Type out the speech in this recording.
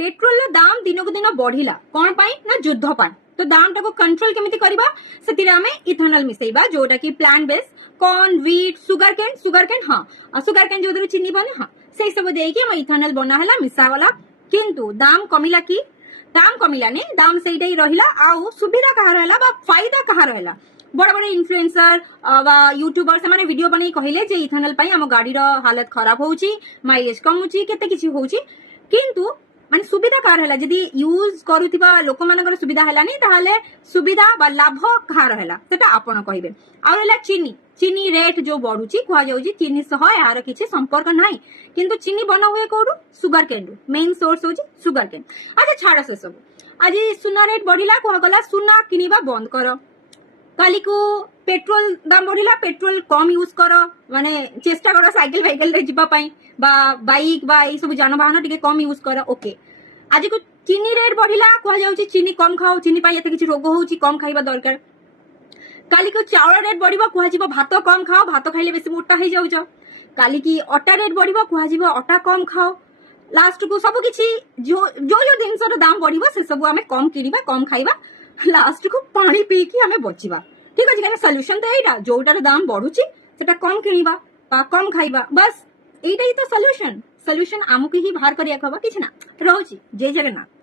Petrol दाम दिन को दिन बढ़िला कौन पाई ना युद्ध पाई तो दाम टाको कंट्रोल केमिति करबा सेतिरे हमें इथेनॉल मिसेइबा जोटा कि plant base corn wheat sugar cane हां सुगर केन जो चीनी बने हां से सब देकी हम इथेनॉल बना हला मिसा वाला किंतु दाम कमिला की दाम कमिला नहीं दाम सेइटा ही रहिला आउ सुविधा कहा रहला बा फायदा कहा रहला बड़ बड़ इन्फ्लुएंसर यूट्यूबर से वीडियो बनै कहले जे इथेनॉल पई हम गाड़ी रो हालत खराब होउची माइलेज कम होउची केते किछि होउची किंतु माने सुविधा कार हला जदी यूज करूथिबा लोक मानकर सुविधा हला नहीं ताहाले सुविधा बा लाभ कार हला सेटा आपण कहिबे आ हला चीनी चीनी रेट जो बढ़ुची कुआ जाउची चीनी सह यार किछि संपर्क नाही किंतु चीनी बना हुए कोडू सुगर केन मेन सोर्स होची सुगर केन अच्छा छाड़ से सब आज सुना रेट बढ़िला कुआ गला सुना किनिबा बंद करो काली को पेट्रोल दाम बढ़िला पेट्रोल कम यूज कर माने चेष्टा करो साइकिल वाइकल रे जिबा पई बा बाइक बा ई सब जानवाहन टिके कम यूज कर ओके आज को चीनी रेट बढ़िला कुआ जाउची चीनी कम खाओ चीनी पाई एते किछि रोग होउची कम खाइबा दरकार काली को चावल रेट बढ़िबा कुआ जिवो भात कम खाओ भात खाइले बेसी मोटा हो जाउछ काली की अटा रेट बढ़िबा कुआ जिवो अटा कम खाओ लास्ट को सब किछि जो जो जिंस रो दाम बढ़िबा से सब हमें कम किनिबा कम खाइबा लास्ट को पानी पी की हमें बचिबा ठीक अछि काने सॉल्यूशन तो एटा जोटार दाम बढ़ुची सेटा कम किनिबा बा कम खाइबा बस एटा ही तो सॉल्यूशन सॉल्यूशन आमुके ही बाहर करिया खबा किछ ना रहउची जय जगन्नाथ।